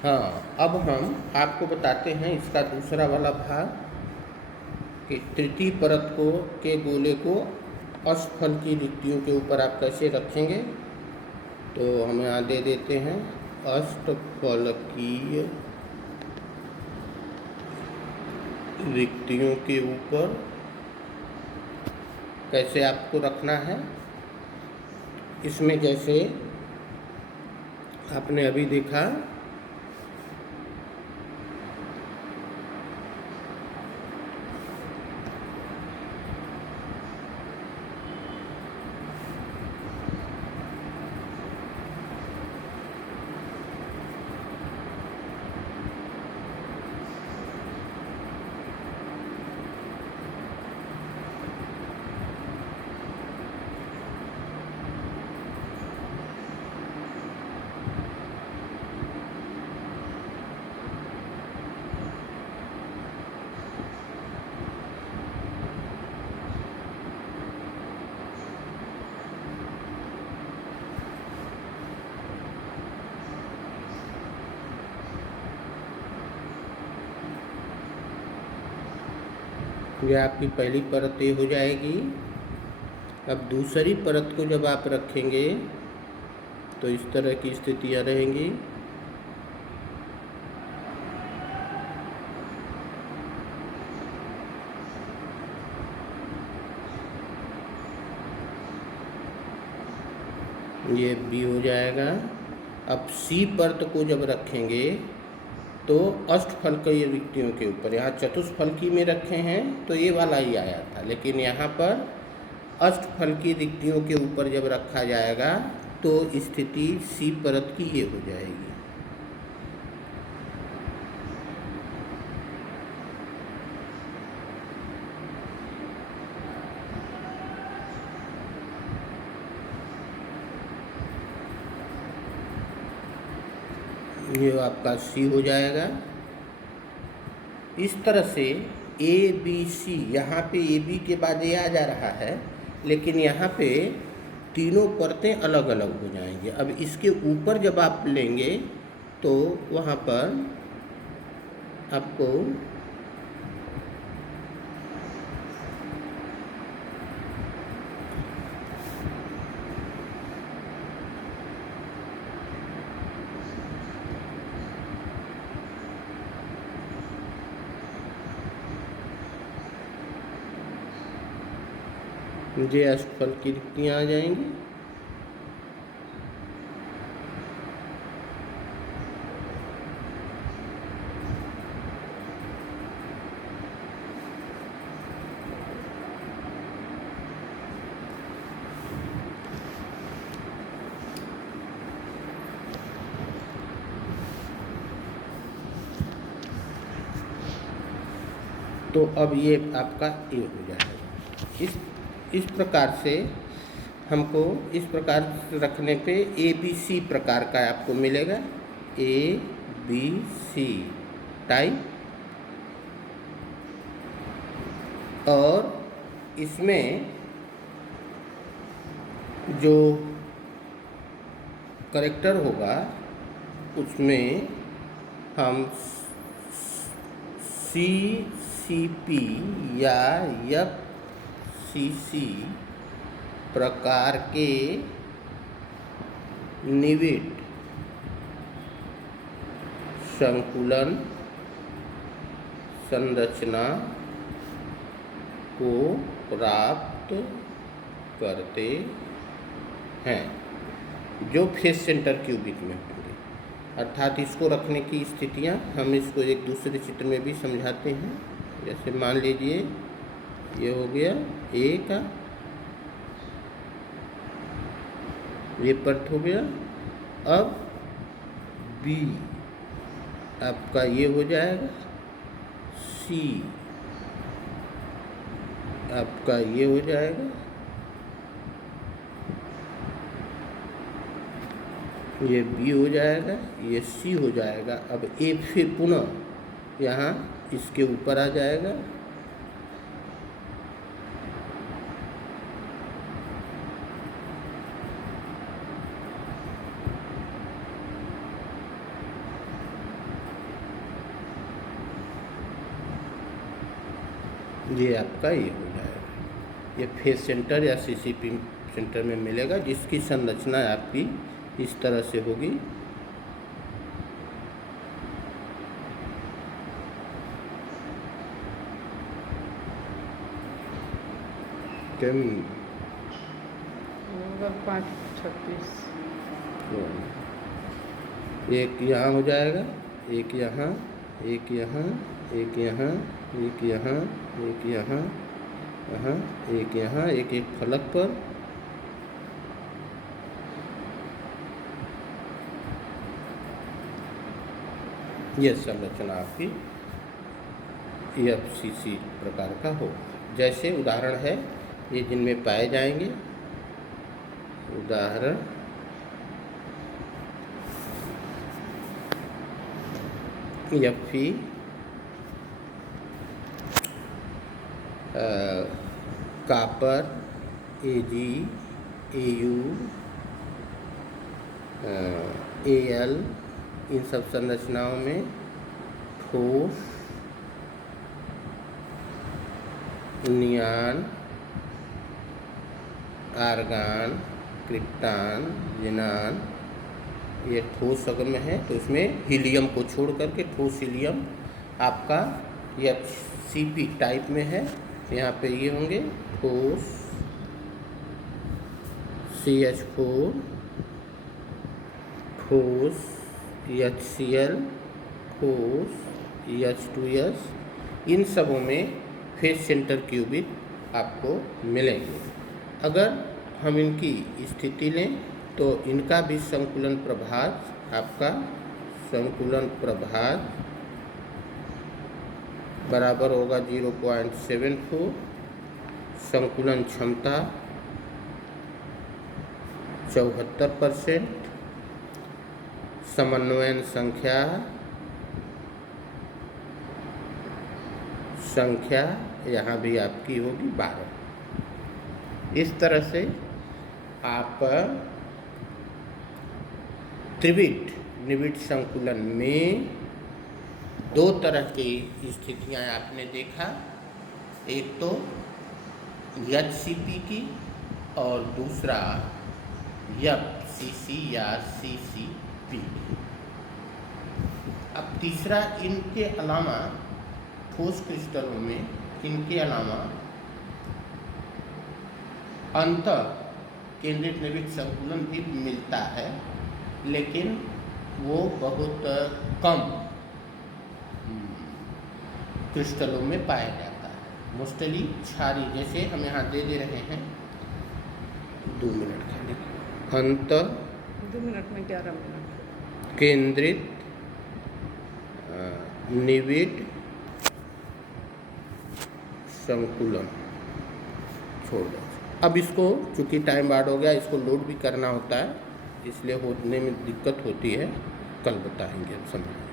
हाँ, अब हम आपको बताते हैं इसका दूसरा वाला भाग कि तृतीय परत को के गोले को अष्टफल की रिक्तियों के ऊपर आप कैसे रखेंगे। तो हम यहाँ दे देते हैं अष्टफलकीय रिक्तियों के ऊपर कैसे आपको रखना है। इसमें जैसे आपने अभी देखा ये आपकी पहली परत ये हो जाएगी। अब दूसरी परत को जब आप रखेंगे तो इस तरह की स्थितियाँ रहेंगी। ये बी हो जाएगा। अब सी परत को जब रखेंगे तो अष्टफलकीय रिक्तियों के ऊपर, यहाँ चतुष्फलकी में रखे हैं तो ये वाला ही आया था, लेकिन यहाँ पर अष्टफलकीय रिक्तियों के ऊपर जब रखा जाएगा तो स्थिति सी परत की ये हो जाएगी। ये आपका सी हो जाएगा। इस तरह से ए बी सी, यहाँ पे ए बी के बाद ए आ जा रहा है, लेकिन यहाँ पे तीनों परतें अलग अलग हो जाएंगी। अब इसके ऊपर जब आप लेंगे तो वहाँ पर आपको ये अष्टफल की रिक्तियाँ आ जाएंगी। तो अब ये आपका ए हो जाएगा। इस प्रकार से हमको इस प्रकार रखने पे ए बी सी प्रकार का आपको मिलेगा। A B C type. और इसमें जो करेक्टर होगा उसमें हम सी सी पी या एफ सी सी प्रकार के निविड संकुलन संरचना को प्राप्त करते हैं जो फेस सेंटर क्यूबिक में होंगे। अर्थात इसको रखने की स्थितियां हम इसको एक दूसरे चित्र में भी समझाते हैं। जैसे मान लीजिए ये हो गया ए का, ये परत हो गया। अब बी आपका ये हो जाएगा, सी आपका ये हो जाएगा, ये बी हो जाएगा, ये सी हो जाएगा। अब ए फिर पुनः यहाँ इसके ऊपर आ जाएगा। ये आपका ये हो जाएगा। ये फेस सेंटर या सीसीपी सेंटर में मिलेगा, जिसकी संरचना आपकी इस तरह से होगी। कम 5:36 एक यहाँ हो जाएगा, एक यहाँ, एक यहाँ, एक यहाँ, एक यहाँ, एक यहाँ, यहाँ, एक यहाँ, एक एक फलक पर। यह संरचना आपकी FCC प्रकार का हो। जैसे उदाहरण है ये जिनमें पाए जाएंगे, उदाहरण Fe, copper, Ag, Au, Al, इन सब संरचनाओं में ठोस, नियान, आर्गान, क्रिप्टान, जिनान, ये ठोस अगर में है तो इसमें हीलियम को छोड़ करके ठोस हीलियम आपका FCP टाइप में है। यहाँ पे ये होंगे ठोस CH4, ठोस HCl, ठोस H2S, इन सबों में फेस सेंटर क्यूबिक आपको मिलेंगे। अगर हम इनकी स्थिति लें तो इनका भी संकुलन प्रभाज, आपका संकुलन प्रभाज बराबर होगा 0.74, संकुलन क्षमता 74%, समन्वयन संख्या यहाँ भी आपकी होगी 12। इस तरह से आप त्रिविट निविड संकुलन में दो तरह की स्थितियाँ आपने देखा, एक तो HCP की और दूसरा FCC या CCP। अब तीसरा, इनके अलावा ठोस क्रिस्टलों में इनके अलावा अंतः केंद्रित निविड संकुलन भी मिलता है, लेकिन वो बहुत कम क्रिस्टलों में पाया जाता है। मोस्टली क्षारी, जैसे हम यहाँ दे रहे हैं 2 मिनट खाली, अंतः 2 मिनट में 11 मिनट केंद्रित निविड संकुलन छोड़ दो। अब इसको चूँकि टाइम बाद हो गया, इसको लोड भी करना होता है, इसलिए होने में दिक्कत होती है। कल बताएंगे, अब समझ